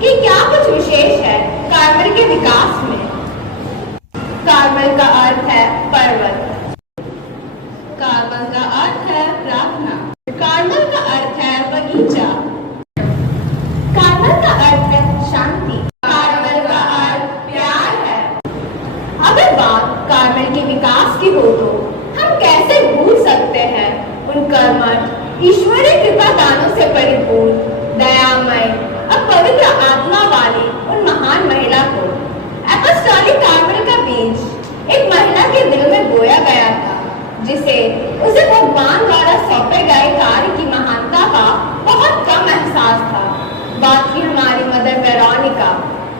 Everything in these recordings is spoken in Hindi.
कि क्या कुछ विशेष है कार्मल के विकास में। कार्मल का अर्थ है पर्वत, कार्मल का अर्थ है प्रार्थना, कार्मल का अर्थ है बगीचा, कार्मल का अर्थ है शांति, कार्मल का अर्थ प्यार है। अगर बात कार्मल के विकास की हो तो हम कैसे भूल सकते हैं उन कर्मठ ईश्वरीय कृपा दानों से परिपूर्ण दयामय और पवित्र आत्मा वाली उन महान महिला को। एपोस्टोलिक कार्मल का बीज एक महिला के दिल में बोया गया था, जिसे उसे भगवान द्वारा सौंपे गए कार्य की महानता का बहुत कम एहसास था। बात की हमारी मदर वेरोनिका,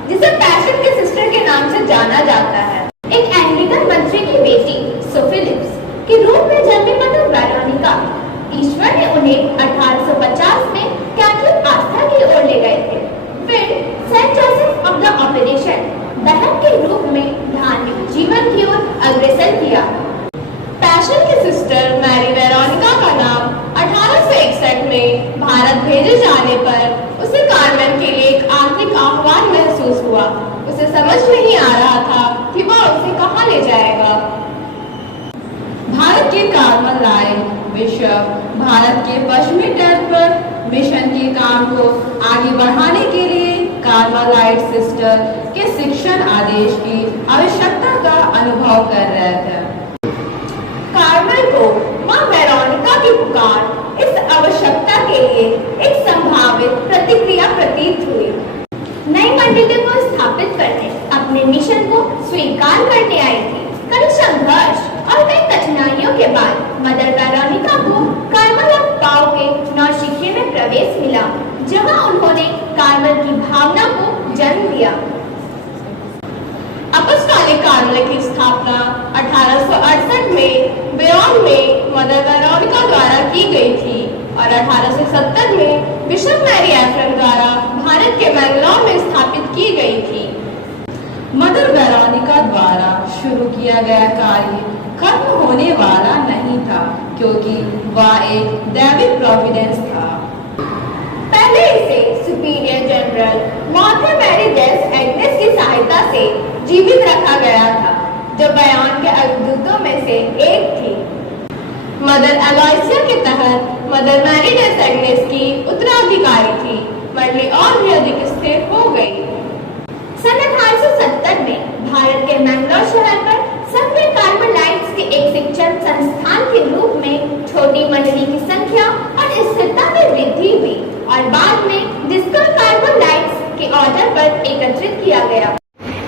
जिसे पैशन की सिस्टर के नाम से जाना जाता है। एक एंग्लिकन मंत्री की बेटी सोफिलिप्स के रूप में जन्मी मदर वेरोनिका, ईश्वर ने उन्हें 1850 में कैथोलिक आस्था की ओर ले गए थे। फिर Saint Joseph of the operation बहन के रूप में धार्मिक जीवन की ओर अग्रसर किया। पैशन की सिस्टर मैरी वेरोनिका का नाम 1861 में भारत भेजे जाने पर उसे कार्मल के लिए एक आंतरिक आह्वान महसूस हुआ। उसे समझ नहीं आ रहा था कि वह उसे कहाँ ले जाएगा। भारत के कार्मल लाइट बिशप भारत के पश्चिमी तट पर मिशन के काम को आगे बढ़ाने के लिए कार्मेलाइट सिस्टर के शिक्षण आदेश की आवश्यकता का अनुभव कर रहे थे। कार्मल को मां वेरोनिका की पुकार इस आवश्यकता के लिए एक संभावित प्रतिक्रिया प्रतीत हुई। नई मंडली को स्थापित करने अपने मिशन को स्वीकार करने आई थी। कड़ी संघर्ष और कई कठिनाइयों के बाद मदर वेरोनिका को कार्मल ऑफ पाओ के नौशिखे में प्रवेश मिला, जहां उन्होंने कार्मल की भावना को जन्म दिया। अपोस्टोलिक कार्मल की स्थापना 1868 में बेयोन में मदर वेरोनिका द्वारा की गई थी और 1870 में बिशप मैरी एफ्रन द्वारा भारत के मैंगलोर में स्थापित की गई थी। मदर वेरोनिका द्वारा शुरू किया गया कार्य खत्म होने वाला नहीं था, क्योंकि वह एक दैविक प्रोविडेंस था। पहले इसे सुपीरियर जनरल मार्था मैरी डेस एग्नेस की सहायता से जीवित रखा गया था, जो बयान के अग्रदूतों में से एक थी। मदर एलोयसिया के तहत मदर मैरी डेस एग्नेस की उत्तराधिकारी थी। मंडली और भी अधिक स्थिर हो गई। सन 1870 में भारत के मैंगलोर शहर पर सक्रिय कार्मेलाइट्स के एक शिक्षण संस्थान के रूप में छोटी मंडली की संख्या और स्थिरता में वृद्धि हुई और बाद में जिसका कार्मेलाइट्स के ऑर्डर पर एकत्रित किया गया।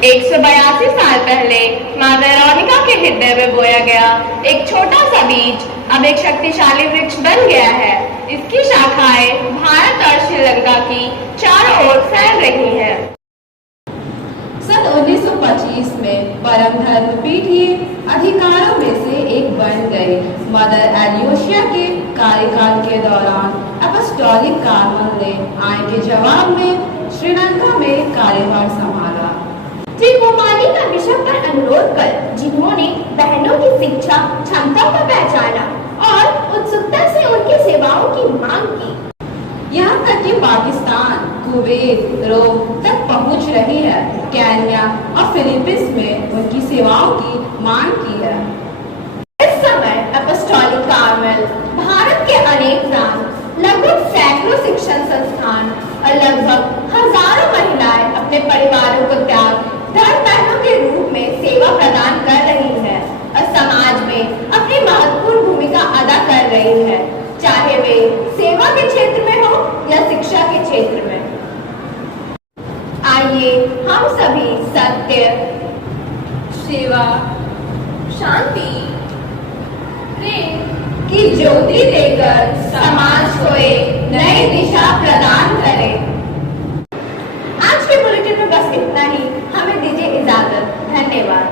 182 साल पहले मां वेरोनिका के हृदय में बोया गया एक छोटा सा बीज अब एक शक्तिशाली वृक्ष बन गया है। इसकी शाखाएं भारत और श्रीलंका की चारों ओर फैल रही है। सन 1925 में परम धर्मपीठीय अधिकारों में से एक बन गई। मदर एलोयसिया के कार्यकाल के दौरान अपोस्टोलिक कार्मल ने आय के जवाब में श्रीलंका में कार्यभार संभाला। त्रिकोमानी का बिशप पर अनुरोध कर, जिन्होंने बहनों की शिक्षा क्षमता को पहचाना और उत्सुकता से उनकी सेवाओं की मांग की। यहाँ तक कि पाकिस्तान, कुवैत, रोम तक पहुँच रही है। केन्या और फिलीपींस में उनकी सेवाओं की मांग की है। इस समय अपोस्टोलिक कार्मल भारत के अनेक प्रांत, लगभग सैकड़ों शिक्षण संस्थान और लगभग हजारों महिलाएं अपने परिवारों को त्याग धर्म बहनों के रूप में सेवा प्रदान कर रही है और समाज में अपनी महत्वपूर्ण भूमिका अदा कर रही है, चाहे वे सेवा के क्षेत्र में हो या शिक्षा के क्षेत्र में। आइए हम सभी सत्य, सेवा, शांति, प्रेम की ज्योति देकर समाज को एक नई दिशा प्रदान करें। आज के बुलेटिन में बस इतना ही। हमें दीजिए इजाजत। धन्यवाद।